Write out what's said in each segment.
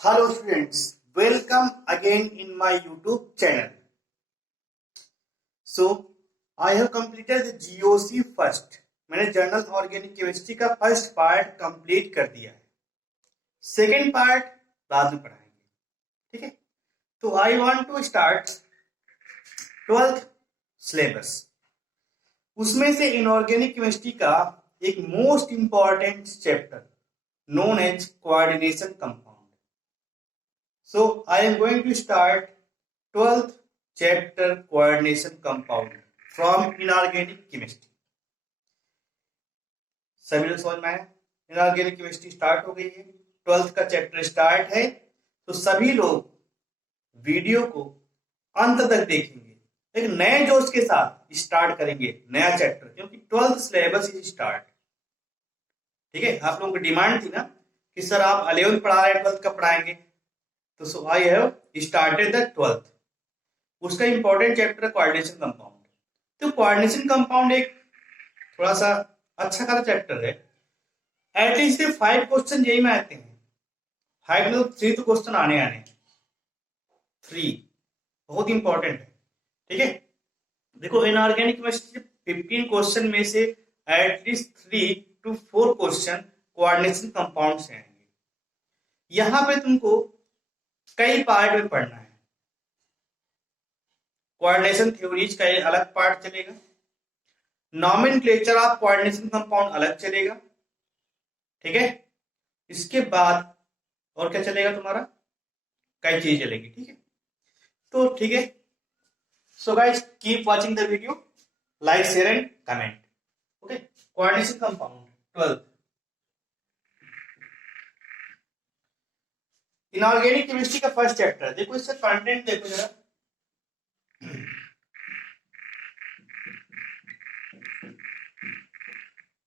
Hello students, welcome again in my YouTube channel. So I have completed the GOC first. मैंने journal organic chemistry का first part complete कर दिया है. Second part बाद में पढ़ाएंगे. ठीक है. तो I want to start 12th syllabus. उसमें से इनऑर्गेनिक केमिस्ट्री का एक most important chapter known as coordination compound. So I am going to start 12th chapter coordination compound from inorganic chemistry. सभी लोग समझ में आया? इनऑर्गेनिक केमिस्ट्री स्टार्ट हो गई है, 12th का चैप्टर स्टार्ट है. तो सभी लोग वीडियो को अंत तक देखेंगे, एक नए जोश के साथ स्टार्ट करेंगे नया चैप्टर, क्योंकि 12th सिलेबस इज स्टार्ट. ठीक है. आप लोगों की डिमांड थी ना कि सर आप 11th पढ़ा रहे हैं, 12th का पढ़ाएंगे. तो so I have started the 12th. उसका इंपॉर्टेंट चैप्टर है कोऑर्डिनेशन कंपाउंड. तो कोऑर्डिनेशन कंपाउंड एक थोड़ा सा अच्छा खासा चैप्टर है. एटलीस्ट 5 क्वेश्चन यही में आते हैं. 5 में तो 3 तो क्वेश्चन आने 3 बहुत इंपॉर्टेंट है. ठीक है. देखो इनऑर्गेनिक केमिस्ट्री 15 क्वेश्चन में से at least 3 to 4 question coordination compound से आएंगे. यहां पे तुमको कई पार्ट में पढ़ना है. कोऑर्डिनेशन थ्योरीज का एक अलग पार्ट चलेगा, नॉमेनक्लेचर ऑफ कोऑर्डिनेशन कंपाउंड अलग चलेगा. ठीक है. इसके बाद और क्या चलेगा तुम्हारा, कई चीज चलेगी. ठीक है. तो ठीक है. So guys keep watching the video, like share and comment. Okay. Coordination compound 12. Inorganic chemistry का फर्स्ट चैप्टर. देखो इसका कंटेंट देखो जरा.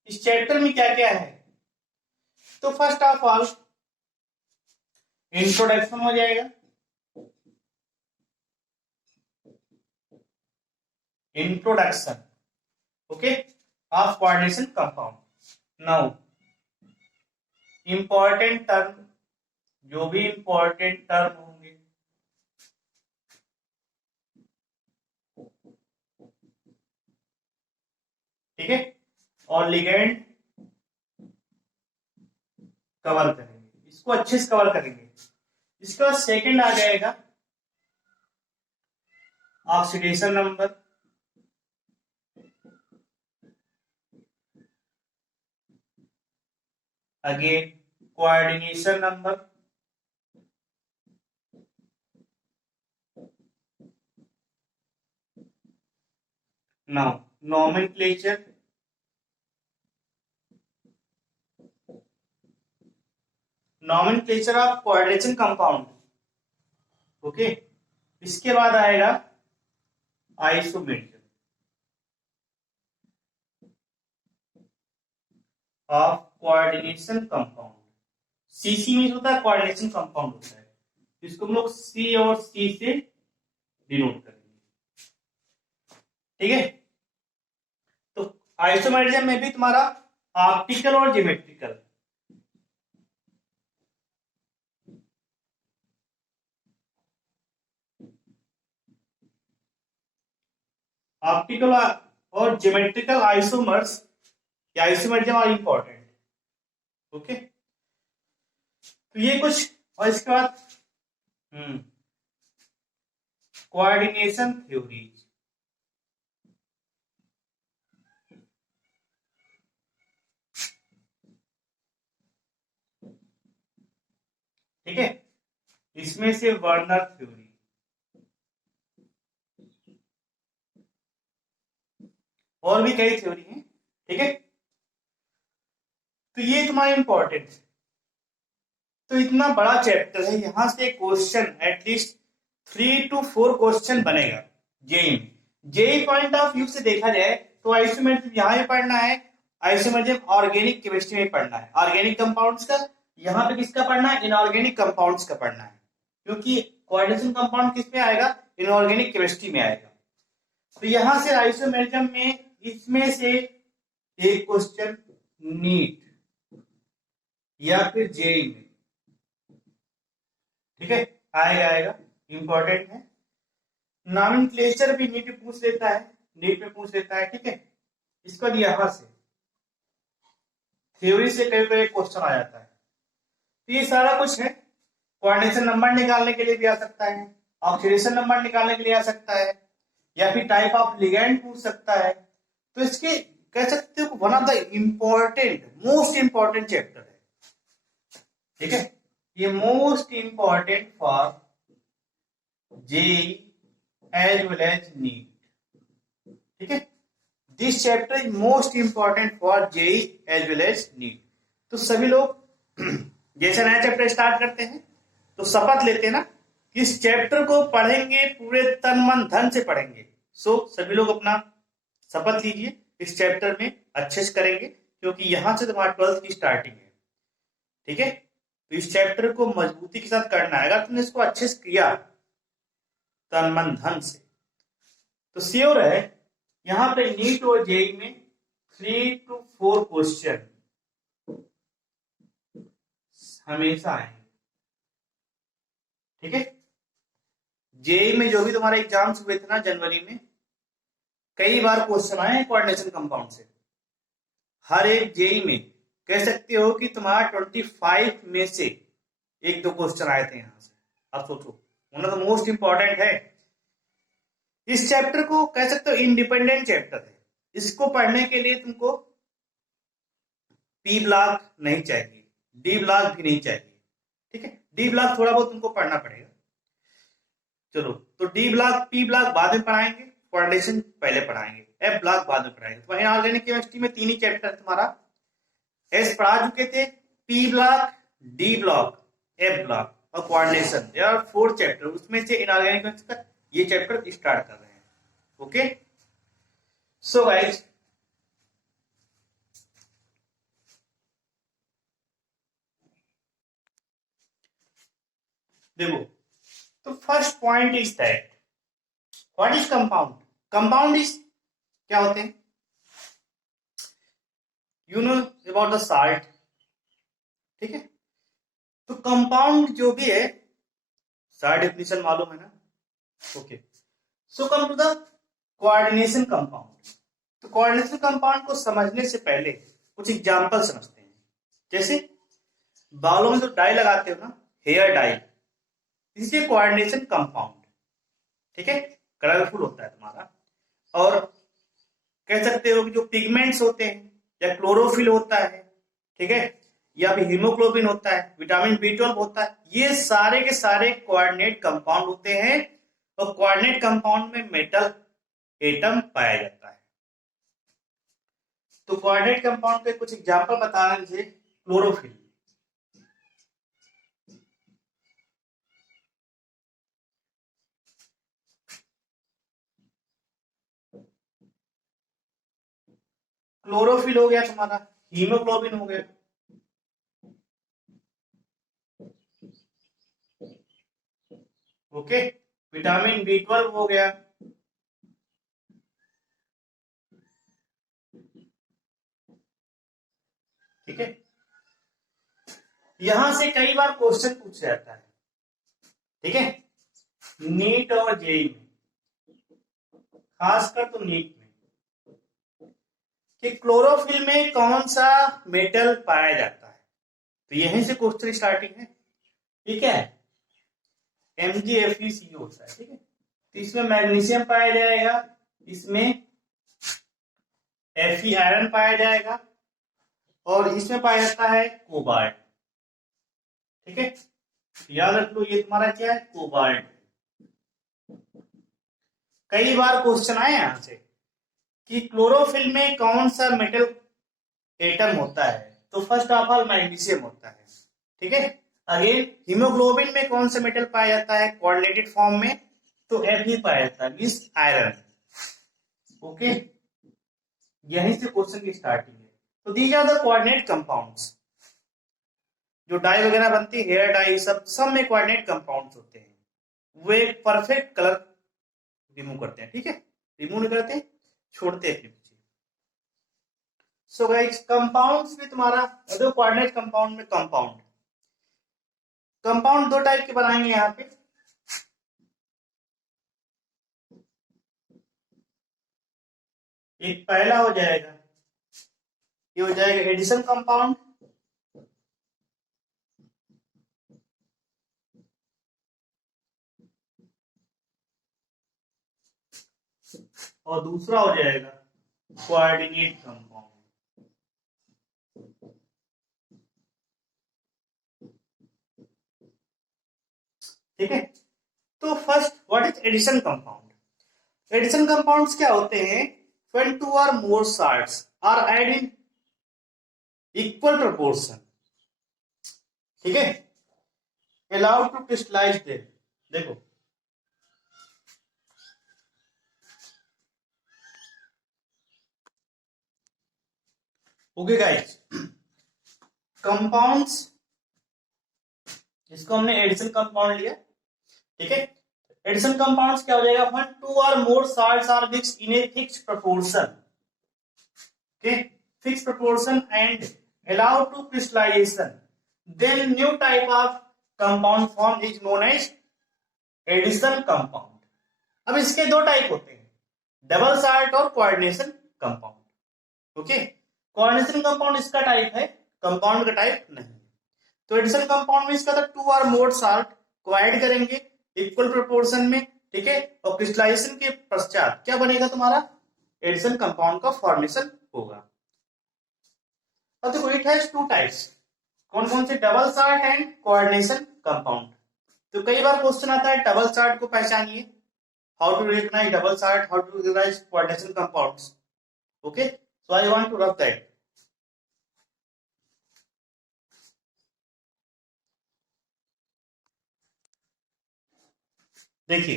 इस चैप्टर में क्या क्या है. तो फर्स्ट ऑफ ऑल इंट्रोडक्शन हो जाएगा. Introduction okay of coordination compound. Now important term, जो भी इंपॉर्टेंट टर्म होंगे ठीक है, और लिगेंड कवर करेंगे, इसको अच्छे से कवर करेंगे. इसके बाद सेकंड आ जाएगा oxidation number, again coordination number, now nomenclature, nomenclature of coordination compound. Okay. इसके बाद आएगा isomerism of coordination compound. CC में होता है कोऑर्डिनेशन कंपाउंड होता है, इसको हम लोग सी और सी से डिनोट करेंगे. ठीक है. तो आइसोमेरिज्म में भी तुम्हारा ऑप्टिकल और ज्योमेट्रिकल, ऑप्टिकल और ज्योमेट्रिकल आइसोमर्स या आइसोमेरिज्म आर इंपॉर्टेंट. ओके. तो ये कुछ, और इसके बाद कोऑर्डिनेशन थ्योरीज. ठीक है. इसमें से वर्नर थ्योरी, और भी कई थ्योरी हैं. ठीक है. तो ये तुम्हारा इंपॉर्टेंट. तो इतना बड़ा चैप्टर है, यहां से क्वेश्चन एटलीस्ट 3 to 4 क्वेश्चन बनेगा जेई में. जेई पॉइंट ऑफ व्यू से देखा जाए तो आइसोमेरिज्म यहां पे पढ़ना है, आइसोमेरिज्म ऑर्गेनिक केमिस्ट्री में पढ़ना है. ऑर्गेनिक कंपाउंड्स का यहां पे किसका पढ़ना है, इनऑर्गेनिक कंपाउंड्स का पढ़ना है, क्योंकि कोऑर्डिनेशन कंपाउंड किस में आएगा, इनऑर्गेनिक केमिस्ट्री में आएगा. तो यहां से आइसोमेरिज्म में इसमें से एक क्वेश्चन नीट या फिर जेई में ठीक है, आएगा आएगा, इंपॉर्टेंट है। नॉमेनक्लेचर भी नीट में पूछ लेता है, नीट में पूछ लेता है, ठीक है। इसके बाद यहां से थ्योरी से कई कई क्वेश्चन आ जाता है। तो ये सारा कुछ है। कोऑर्डिनेशन नंबर निकालने के लिए भी आ सकता है, ऑक्सीडेशन नंबर निकालने के लिए आ सकता है, या फिर टाइप ऑफ लिगैंड पूछ सकता है। तो इसके कह सकते हो one of the important most important chapter है, ठीक है। ये most important for JEE as well as NEET, ठीक है। This chapter is most important for JEE as well as NEET. तो सभी लोग जैसे नया चैप्टर स्टार्ट करते हैं तो शपथ लेते हैं ना कि इस चैप्टर को पढ़ेंगे, पूरे तन मन धन से पढ़ेंगे। सो सभी लोग अपना शपथ लीजिए, इस चैप्टर में अच्छे से करेंगे, क्योंकि यहां से तुम्हारा 12th की स्टार्टिंग है, ठीक है। तो इस चैप्टर को मजबूती के साथ करना है। अगर तुमने इसको अच्छे से किया तन मन धन से, तो श्योर है यहां पे नीट और जेईई में 3 to 4 क्वेश्चन हमेशा आएंगे, ठीक है। जेईई में जो भी तुम्हारे एग्जाम्स हुए थे ना जनवरी में, कई बार क्वेश्चन आए हैं कोऑर्डिनेशन कंपाउंड से। हर एक जेईई में कह सकते हो कि तुम्हारा 25 में से 1-2 क्वेश्चन आए थे यहां से। अब सोचो, one of the most important है। इस चैप्टर को कह सकते हो इंडिपेंडेंट चैप्टर है। इसको पढ़ने के लिए तुमको पी ब्लॉक नहीं चाहिए, डी ब्लॉक भी नहीं चाहिए, ठीक है। डी ब्लॉक थोड़ा बहुत तुमको पढ़ना पड़ेगा। चलो, तो डी ब्लॉक पी ब्लॉक बाद में पढ़ाएंगे, कोऑर्डिनेशन पहले पढ़ाएंगे, एफ ब्लॉक बाद में पढ़ाएंगे। तो इनऑर्गेनिक केमिस्ट्री में 3 ही चैप्टर तुम्हारा एस पढ़ा चुके थे, P block, D block, F block और कोऑर्डिनेशन। देयर आर 4 चैप्टर, उसमें से इनऑर्गेनिक केमिस्ट्री का ये चैप्टर स्टार्ट कर रहे हैं, ओके। सो गाइस, देखो, तो first point is that what is compound. Compound is क्या होते हैं, you know about the salt, ठीक है। तो कंपाउंड जो भी है, साल्ट डेफिनेशन मालूम है ना, okay. So come to the coordination compound. तो कोऑर्डिनेशन कंपाउंड को समझने से पहले कुछ एग्जांपल समझते हैं। जैसे बालों में जो डाई लगाते हो ना, हेयर डाई, इसलिए कोऑर्डिनेशन कंपाउंड, ठीक है, कलरफुल होता है तुम्हारा। और कह सकते हो कि जो पिगमेंट्स होते हैं, या क्लोरोफिल होता है, ठीक है, या फिर हीमोग्लोबिन होता है, विटामिन B12 होता है, ये सारे के सारे कोऑर्डिनेट कंपाउंड होते हैं। तो कोऑर्डिनेट कंपाउंड में मेटल एटम पाया जाता है। तो कोऑर्डिनेट कंपाउंड के कुछ एग्जांपल बताना, जैसे क्लोरोफिल, क्लोरोफिल हो गया तुम्हारा, हीमोग्लोबिन हो गया, ओके, विटामिन B12 हो गया, ठीक है। यहां से कई बार क्वेश्चन पूछा जाता है, ठीक है, नीट और जेईई में, खासकर तो नीट में, कि क्लोरोफिल में कौन सा मेटल पाया जाता है। तो यहीं से क्वेश्चन स्टार्टिंग है, ठीक है। MgFeCO होता है, ठीक है। तो इसमें मैग्नीशियम पाया जाएगा, इसमें Fe आयरन पाया जाएगा, और इसमें पाया जाता है कोबाल्ट, ठीक है। याद रख लो, ये तुम्हारा क्या है, कोबाल्ट। कई बार क्वेश्चन आए यहां से कि क्लोरोफिल में कौन सा मेटल एटम होता है। तो फर्स्ट ऑफ ऑल मैग्नीशियम होता है, ठीक है। अगेन हीमोग्लोबिन में कौन सा मेटल पाया जाता है कोऑर्डिनेटेड फॉर्म में, तो Fe पाया जाता है, मींस आयरन, ओके। यहीं से क्वेश्चन की स्टार्टिंग है। तो these are the coordinate compounds. जो डाई वगैरह बनती है, हेयर डाई, सब में कोऑर्डिनेट कंपाउंड्स होते हैं। वो एक परफेक्ट कलर रिमूव करते हैं, ठीक है, रिमूव नहीं करते, छोड़ते हैं अपने पीछे। सो गाइस, कंपाउंड्स में तुम्हारा, कोऑर्डिनेट कंपाउंड में कंपाउंड कंपाउंड दो टाइप के बनाएंगे यहाँ पे। एक पहला हो जाएगा, ये हो जाएगा एडिशन कंपाउंड, और दूसरा हो जाएगा कोऑर्डिनेट कंपाउंड। ठीक है, तो first what is addition compound? Addition compounds क्या होते हैं? व्हेन टू और more salts are add in equal proportion, ठीक है, अलाउड टू क्रिस्टलाइज देम। देखो ओके गाइस, कंपाउंड्स, इसको हमने एडिशन कंपाउंड लिया, ठीक है। एडिशन कंपाउंड्स क्या हो जाएगा? व्हेन टू और more salts are mixed in a fixed proportion, okay, fixed proportion and allowed to crystallization, then new type of compound form is known as addition compound. अब इसके दो टाइप होते हैं, double salt और coordination compound. Okay, coordination compound इसका type है, compound का type नहीं। तो एडिशन कंपाउंड में इसका टू और मोर साल्ट को ऐड करेंगे इक्वल प्रोपोर्शन में, ठीक है, और क्रिस्टलाइजेशन के पश्चात क्या बनेगा तुम्हारा? एडिशन कंपाउंड का फॉर्मेशन होगा। अब देखो इट हैज टू टाइप्स, कौन कौन से? Double salt and coordination compound. तो कई बार क्वेश्चन आता है डबल साल्ट को पहचानिए, how to recognise double salt, how to recognise coordination compounds. Okay, so I want to rough that. देखिए,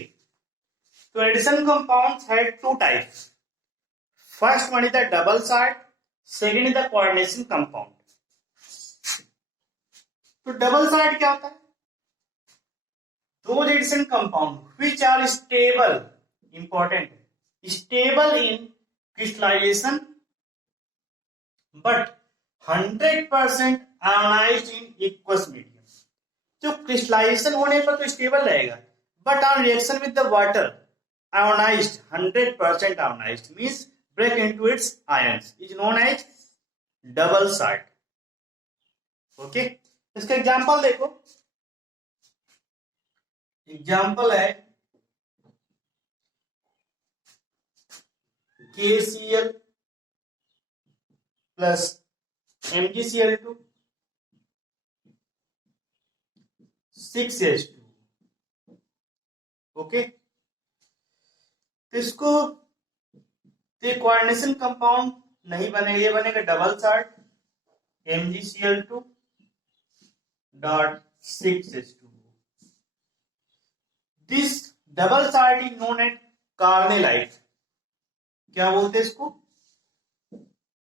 तो addition compounds had two types, first one is the double salt, second is the coordination compound. तो double salt क्या होता है? Those addition compound which are stable, important, stable in crystallization but 100% ionized in aqueous medium। जो crystallization होने पर तो stable रहेगा, but on reaction with the water ionized, 100% ionized means break into its ions, is known as double salt. Okay, इसका example देखो, example है KCl plus MgCl2 6H2। Okay, तो इसको कोऑर्डिनेशन कंपाउंड नहीं बनेगा, ये बनेगा double salt MgCl2 dot 6H2। This double salt is known as carnallite. क्या बोलते हैं इसको?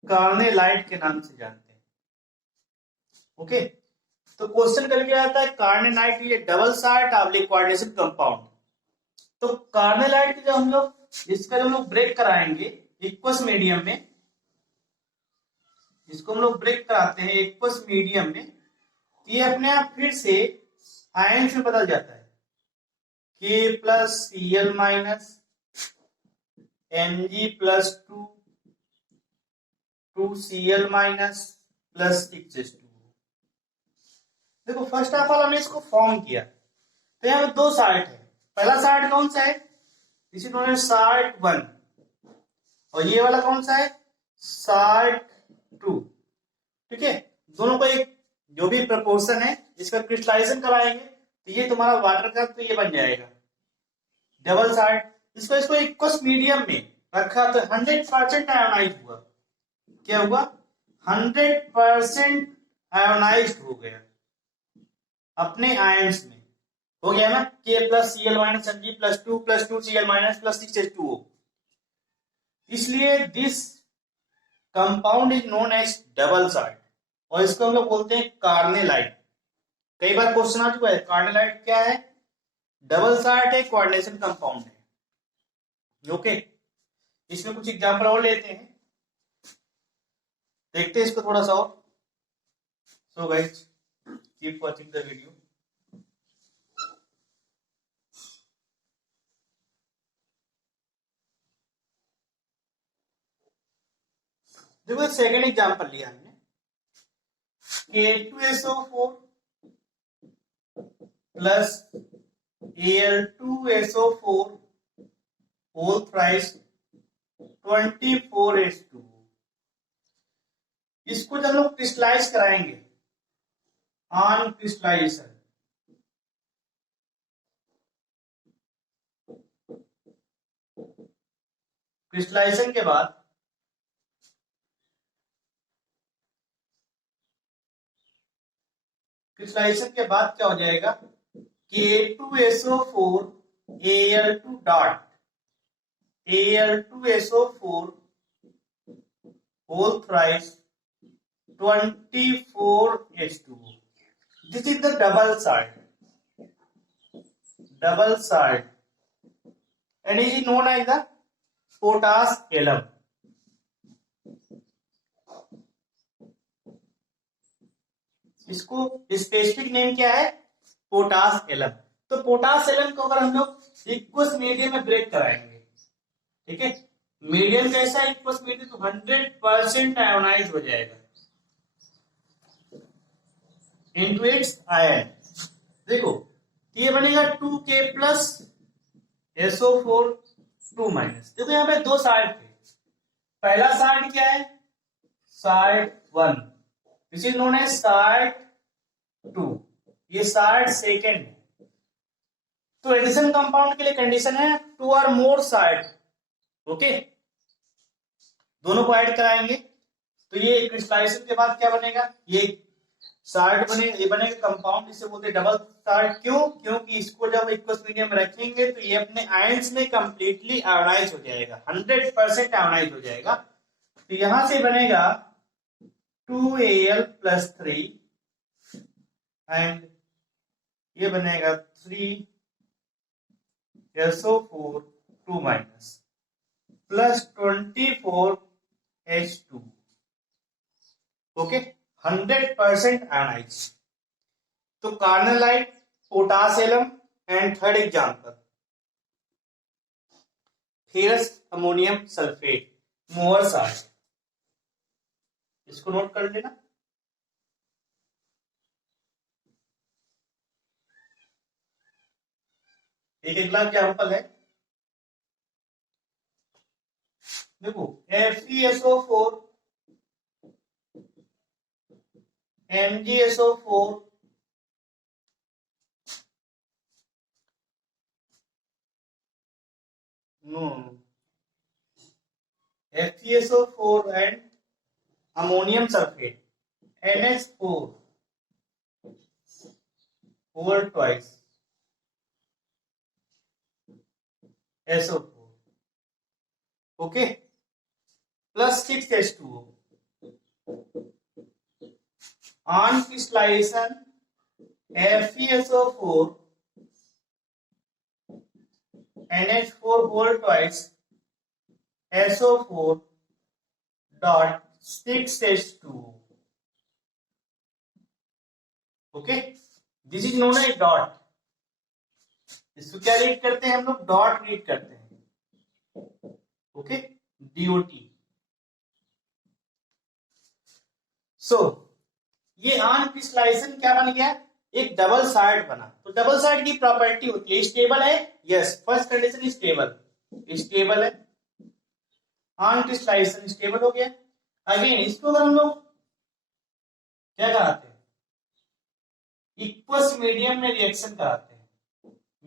कार्नेलाइट के नाम से जानते हैं। ओके, तो क्वेश्चन करके आता है कार्नेलाइट, ये double salt oblique coordination compound. तो कार्नेलाइट जब हम लोग इसका हम लोग ब्रेक कराएंगे एक्वस मीडियम में, इसको हम लोग ब्रेक कराते हैं एक्वस मीडियम में, ये अपने आप फिर से आयंस में बदल जाता है, K plus Cl minus Mg plus 2Cl minus plus 6H2। देखो फर्स्ट ऑफ ऑल हमने इसको फॉर्म किया, तो यहाँ पे दो साल्ट है, पहला साल्ट कौन सा है? इसी नोन एज साल्ट 1, और ये वाला कौन सा है? साल्ट 2। ठीक है, दोनों का एक जो भी प्रपोर्शन है, इसका क्रिस्टलाइजेशन कराएंगे तो ये तुम्हारा वाटर का तो ये बन जाएगा डबल साल्ट। इसको एक्वस मीडियम में रखा तो 100% आयोनाइज हुआ। क्या हुआ? 100% आयोनाइज हो गया अपने आयंस में, हो गया ना, K plus Cl minus Mg plus 2Cl minus plus 6H2O। इसलिए this compound is known as double salt, और इसको हम लोग बोलते हैं कार्नेलाइट। कई बार क्वेश्चन आ चुका है, कार्नेलाइट क्या है? डबल साल्ट है, कोऑर्डिनेशन कंपाउंड है। ओके, इसमें कुछ एग्जांपल और लेते हैं, देखते हैं इसको थोड़ा सा और। So guys keep watching the video. देखो सेकेंड एग्जाम्पल लिया हमने, K2SO4 plus Al2SO4 whole thrice 24H2। इसको जब लोग क्रिस्टलाइज कराएंगे ऑन क्रिस्टलाइजेशन, क्रिस्टलाइजेशन के बाद क्या हो जाएगा, K2SO4 Al2 dot Al2SO4 whole thrice 24H2। This is the double side and is known as the potash alum। इसको स्पेसिफिक नेम क्या है, पोटास एलम। तो पोटास एलम को अगर हम लोग इक्वस मीडियम में ब्रेक कराएंगे, ठीक है, मीडियम कैसा है, इक्वस मीडियम, तो 100% आयोनाइज हो जाएगा इनटू इट्स आयन। देखो ये बनेगा 2K प्लस SO4 2 माइनस। देखो यहाँ पे दो साइड थे, पहला साइड क्या है, side 1, this is known as side 2, ये साइड सेकेंड है। तो एडिशन कंपाउंड के लिए कंडीशन है 2 और मोर साइड, ओके, दोनों को ऐड कराएंगे तो ये क्रिस्टलाइजेशन के बाद क्या बनेगा, ये साइड बनेगा, ये बनेगा कंपाउंड, इसे बोलते हैं डबल साइड। क्यों, क्योंकि इसको जब इक्वस मीडियम में रखेंगे तो ये अपने आयंस में कंप्लीटली आयोनाइज हो जाएगा, 100% आयोनाइज हो जाएगा। तो यहां से बनेगा 2Al प्लस 3 एंड ये बनेगा 3SO4 2 minus plus 24H2, okay, 100% ionise. तो carnallite, potash alum and third example ferrous ammonium sulphate Mohr salt, इसको नोट कर लेना। एक अगला एग्जाम्पल है, देखो FeSO4 MgSO4 FeSO4 and ammonium sulfate NH4 whole twice SO4, okay, plus 6H2O on crystallization FeSO4 NH4 whole twice SO4 dot 6H2O, okay, this is known as dot। इसको क्या read करते हैं हम लोग, डॉट रीड करते हैं, okay, DOT। सो ये on crystallisation क्या बन गया, एक डबल साइड बना। तो डबल साइड की प्रॉपर्टी होती है स्टेबल है, यस, फर्स्ट कंडीशन स्टेबल है, ऑन क्रिस्टलाइजेशन स्टेबल हो गया। अगेन इसको अगर हम लोग क्या कराते हैं, इक्वस मीडियम में रिएक्शन कराते हैं,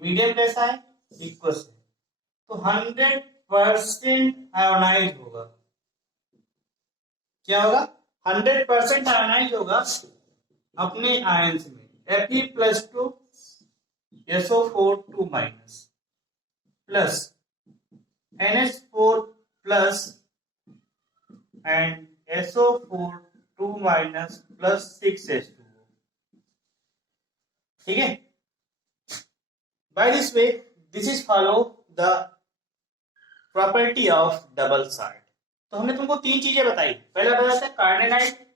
मीडियम कैसा है, इक्वस है, तो 100% आयोनाइज होगा। क्या होगा, 100% आयोनाइज होगा अपने आयंस में, Fe plus 2 SO4 2 minus plus NH4 plus and SO4 2 minus plus 6H2, ठीक है। By this way, this is follow the property of double side। तो हमने तुमको तीन चीजें बताई, पहला बताया था कार्डेनाइट,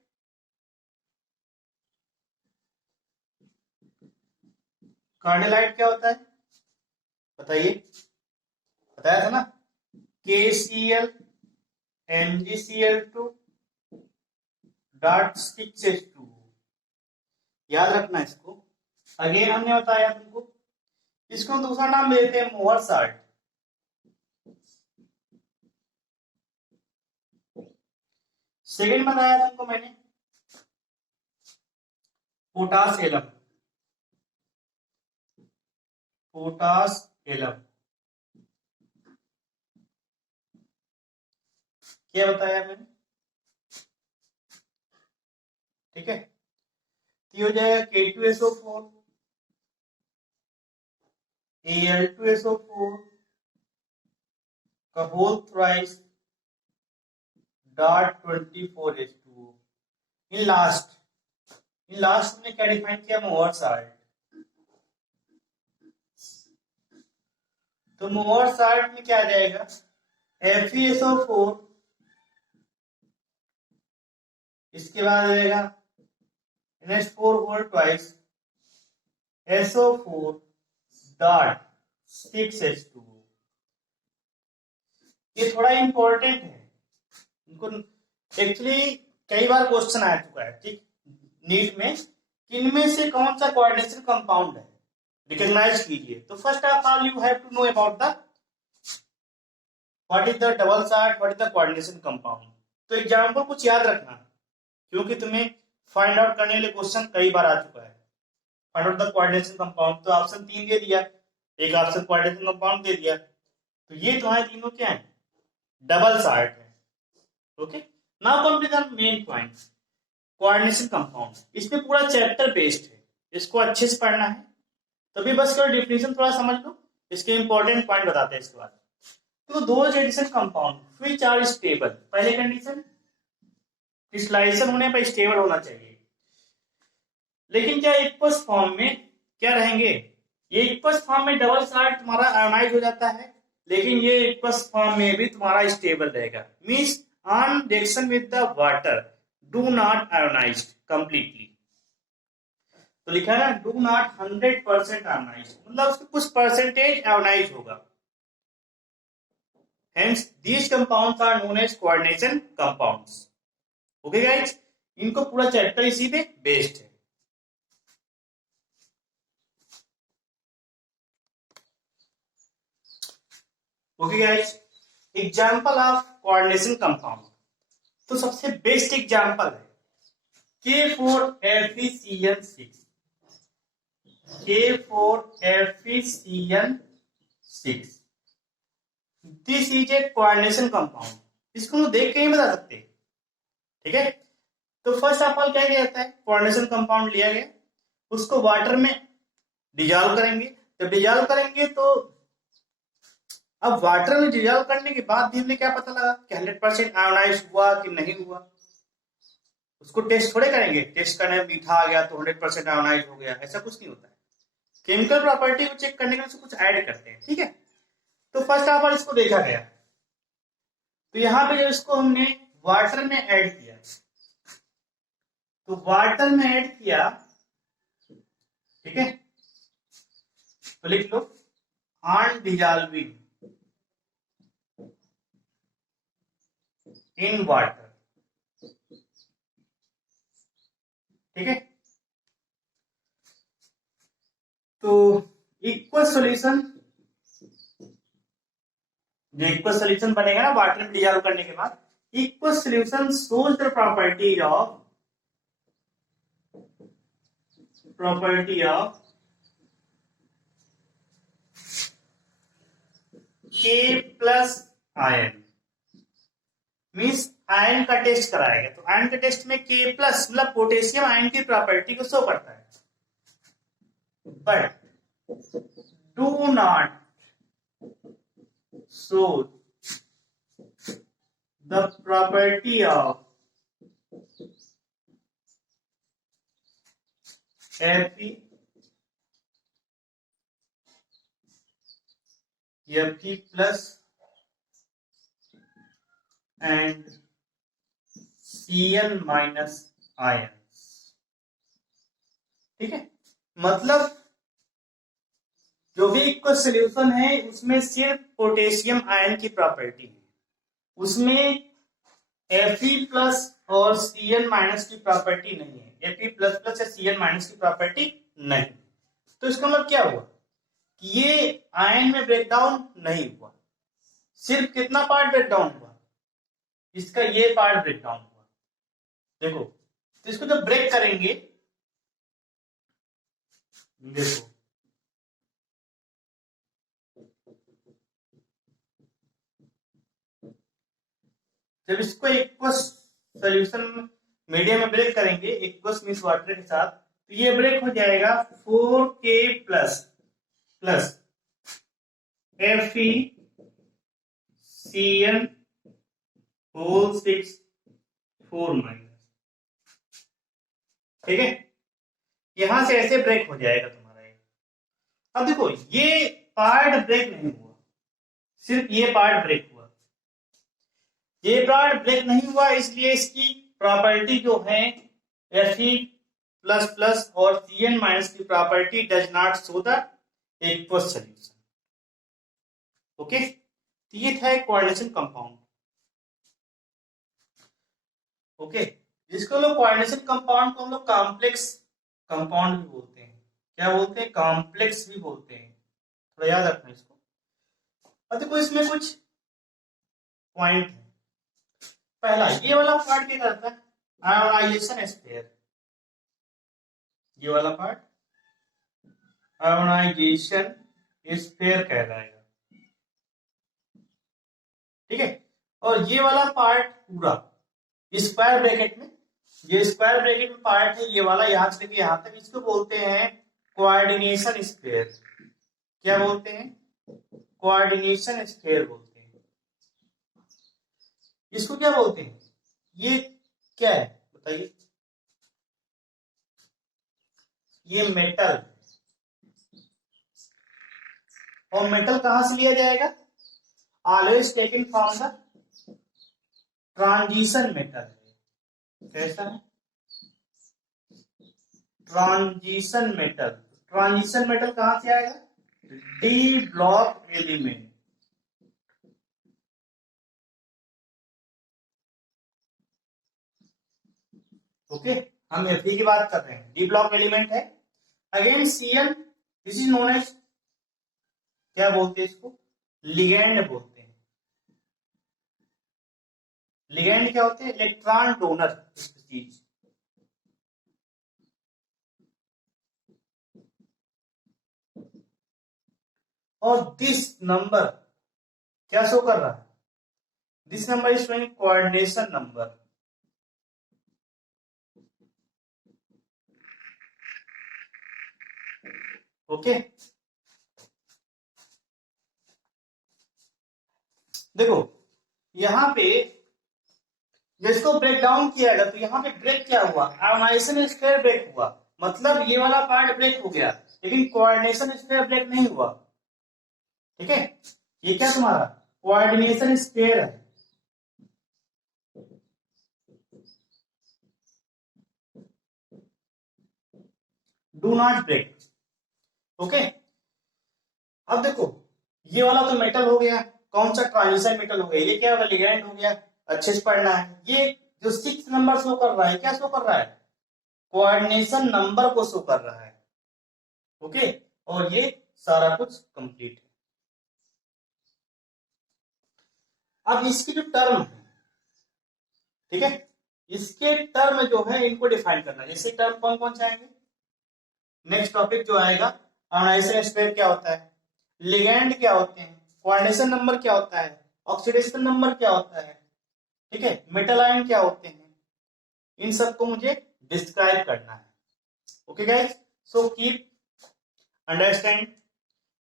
कार्डेलाइट क्या होता है बताइए, बताया था ना, KCl MgCl2 डॉट 6H2। याद रखना इसको। अगेन हमने बताया तुमको, इसको दूसरा नाम देते हैं मोहर साल्ट। सेकेंड बताया तुमको मैंने पोटास एलम। पोटास एलम क्या बताया मैंने, ठीक है। तो ये हो जाएगा K2SO4 Al2SO4 का whole thrice dot 24H2। In last हमने क्या डिफाइन किया, मोहर साल्ट। तो मोहर साल्ट में क्या आ जाएगा, FeSO4, इसके बाद आ जाएगा NH4 whole twice SO4 dot 6H2। ये थोड़ा इंपॉर्टेंट है, इनको एक्चुअली कई बार क्वेश्चन आ चुका है, ठीक, नीट में, इनमें से कौन सा कोऑर्डिनेशन कंपाउंड है, रिकॉग्नाइज कीजिए। तो first of all you have to know about the what is the double salt, what is the coordination compound. तो एग्जांपल कुछ याद रखना, क्योंकि तुम्हें फाइंड आउट करने के लिए क्वेश्चन कई बार आ चुका है। Find out the coordination compound, तो ऑप्शन 3 दे दिया, एक ऑप्शन कोऑर्डिनेशन कंपाउंड दे दिया, तो ये तुम्हारे तीनों क्या है, डबल साल्ट है। Okay, now come to the main point, coordination compound. इसमें पूरा चैप्टर बेस्ड है, इसको अच्छे से पढ़ना है। तभी बस केवल डिफिनेशन थोड़ा समझ लो, इसके इंपॉर्टेंट पॉइंट बताते हैं इसके बाद। तो दो addition compound which are stable, पहले कंडीशन क्रिस्टलाइजेशन होने पर स्टेबल होना चाहिए, लेकिन क्या एक्वस फॉर्म में क्या रहेंगे, ये एक्वस फॉर्म में डबल साल्ट तुम्हारा आयोनाइज हो जाता है, लेकिन ये एक्वस फॉर्म में भी तुम्हारा स्टेबल रहेगा। Means on reaction with the water do not ionize completely. तो लिखा है ना, डू नॉट 100% आयोनाइज, मतलब उसके कुछ परसेंटेज आयोनाइज होगा। Hence, these compounds are known as coordination compounds. Okay, guys? इनको पूरा चैप्टर इसी पे बेस्ड है। Okay, guys? Example of coordination compound, तो सबसे बेस्ट एग्जाम्पल है K4FeCN6। K4FeCN6 this is a coordination compound. इसको हम देख के ही बता सकते हैं, ठीक है। तो फर्स्ट ऑफ ऑल क्या किया जाता है, कोऑर्डिनेशन कंपाउंड लिया गया, उसको वाटर में डिजॉल्व करेंगे। जब डिजॉल्व करेंगे तो अब वाटर में डिजॉल्व करने के बाद भी हमें क्या पता लगा कि 100% आयोनाइज हुआ कि नहीं हुआ। उसको टेस्ट थोड़े करेंगे, टेस्ट करने में मीठा आ गया तो 100% आयोनाइज हो गया, ऐसा कुछ नहीं होता है। केमिकल प्रॉपर्टी को चेक करने के लिए कुछ ऐड करते हैं, ठीक है। तो फर्स्ट ऑफ ऑल इसको देखा गया, तो यहां पे जब इसको हमने वाटर में ऐड किया, तो वाटर में ऐड किया, ठीक है, तो लिख लो ऑन डिजॉल्विंग इन वाटर, ठीक है। तो इक्वल सॉल्यूशन, जो इक्वल सॉल्यूशन बनेगा ना वाटर में डिजॉल्व करने के बाद, equal solution shows the property of K plus ion. Means ion का टेस्ट कराएगा, तो आयन के टेस्ट में K प्लस मतलब पोटेशियम आयन की प्रॉपर्टी को शो करता है। But do not show the property of Fe plus and Cn minus ions, ठीक है। मतलब जो भी इक्वल सॉल्यूशन है उसमें सिर्फ पोटेशियम आयन की प्रॉपर्टी है, उसमें Fe प्लस और Cn माइनस की प्रॉपर्टी नहीं है, Fe प्लस प्लस या Cn माइनस की प्रॉपर्टी नहीं। तो इसका मतलब क्या हुआ कि ये आयन में ब्रेकडाउन नहीं हुआ, सिर्फ कितना पार्ट ब्रेकडाउन हुआ, इसका ये पार्ट ब्रेकडाउन हुआ। देखो तो इसको जब ब्रेक करेंगे, देखो जब इसको एक्वस सॉल्यूशन मीडियम में ब्रेक करेंगे एक्वस मींस वाटर के साथ, तो ये ब्रेक हो जाएगा 4K plus plus FeCN whole 6 4 minus. ठीक है, यहां से ऐसे ब्रेक हो जाएगा तुम्हारा ये। अब देखो ये पार्ट ब्रेक नहीं हुआ, सिर्फ ये पार्ट ब्रेक हुआ। ये पार्ट ब्रेक नहीं हुआ इसलिए इसकी प्रॉपर्टी जो है Fe प्लस प्लस और Cn माइनस की property does not show the aqueous solution. Okay, तो ये था एक कोऑर्डिनेशन कंपाउंड। ओके, जिसको लोग कोऑर्डिनेशन कंपाउंड को हम लोग कॉम्प्लेक्स कंपाउंड भी बोलते हैं। क्या बोलते हैं? कॉम्प्लेक्स भी बोलते हैं, थोड़ा याद रखना इसको। अब देखो इसमें कुछ पॉइंट है। पहला ये वाला पार्ट क्या करता है? Ionization sphere. ये वाला पार्ट आयोनाइजेशन स्फीयर कहलाएगा। ठीक है, और ये वाला पार्ट पूरा स्क्वायर ब्रैकेट में, ये स्क्वायर ब्रैकेट में पार्ट है ये वाला, यहां से लेके यहां तक, इसको बोलते हैं कोऑर्डिनेशन स्फीयर। क्या बोलते हैं? कोऑर्डिनेशन स्फीयर बोलते हैं। इसको क्या बोलते हैं? ये क्या है बताइए? ये मेटल, और मेटल कहां से लिया जाएगा? Always taken from the transition metal. कैसा है? Transition metal. ट्रांजिशन मेटल कहां से आएगा? D block element. ओके, हम Fe की बात कर रहे हैं, डी ब्लॉक एलिमेंट है। Again Cn, this is known as, क्या बोलते हैं इसको? लिगेंड बोलते हैं। लिगेंड क्या होते हैं? इलेक्ट्रॉन डोनर चीज। और दिस नंबर क्या शो कर रहा है? This number is showing coordination number. Okay, देखो यहां पे जिसको ब्रेक डाउन किया गया, तो यहां पे ब्रेक क्या हुआ? आयोनाइजेशन स्फीयर ब्रेक हुआ, मतलब ये वाला पार्ट ब्रेक हो गया, लेकिन कोऑर्डिनेशन स्फीयर ब्रेक नहीं हुआ। ठीक है, ये क्या तुम्हारा कोऑर्डिनेशन स्फीयर है। Do not break. ओके, अब देखो ये वाला तो मेटल हो गया, कौन सा? ट्रांजिशन मेटल हो गया। ये क्या होगा? लिगेंड हो गया। अच्छे से पढ़ना है। ये जो 6 नंबर शो कर रहा है, क्या शो कर रहा है? कोऑर्डिनेशन नंबर को शो कर रहा है। ओके, और ये सारा कुछ कंप्लीट है। अब इसकी जो टर्म है, ठीक है, इसके टर्म जो है इनको डिफाइन करना है। जैसे टर्म कौन कौन से आएंगे? नेक्स्ट टॉपिक जो आएगा, आयोनाइजेशन स्फीयर क्या होता है, लिगेंड क्या होते हैं, कोऑर्डिनेशन नंबर क्या होता है, ऑक्सीडेशन नंबर क्या होता है, ठीक है, मेटल आयन क्या होते हैं, इन सबको मुझे डिस्क्राइब करना है। Okay guys, so keep understand.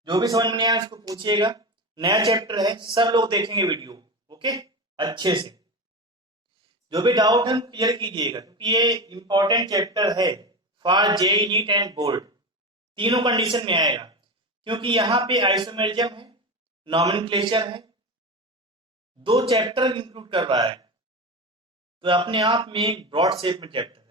जो भी समझ में नहीं आया उसको पूछिएगा। नया चैप्टर है, सब लोग देखेंगे वीडियो। ओके, अच्छे से जो भी डाउट है क्लियर कीजिएगा, क्योंकि ये इंपॉर्टेंट चैप्टर है for JEE neat and board. तीनों कंडीशन में आएगा, क्योंकि यहाँ पे आइसोमेरिज्म है, नॉमेनक्लेचर है, 2 चैप्टर इंक्लूड कर रहा है, तो अपने आप में एक ब्रॉड शेप में चैप्टर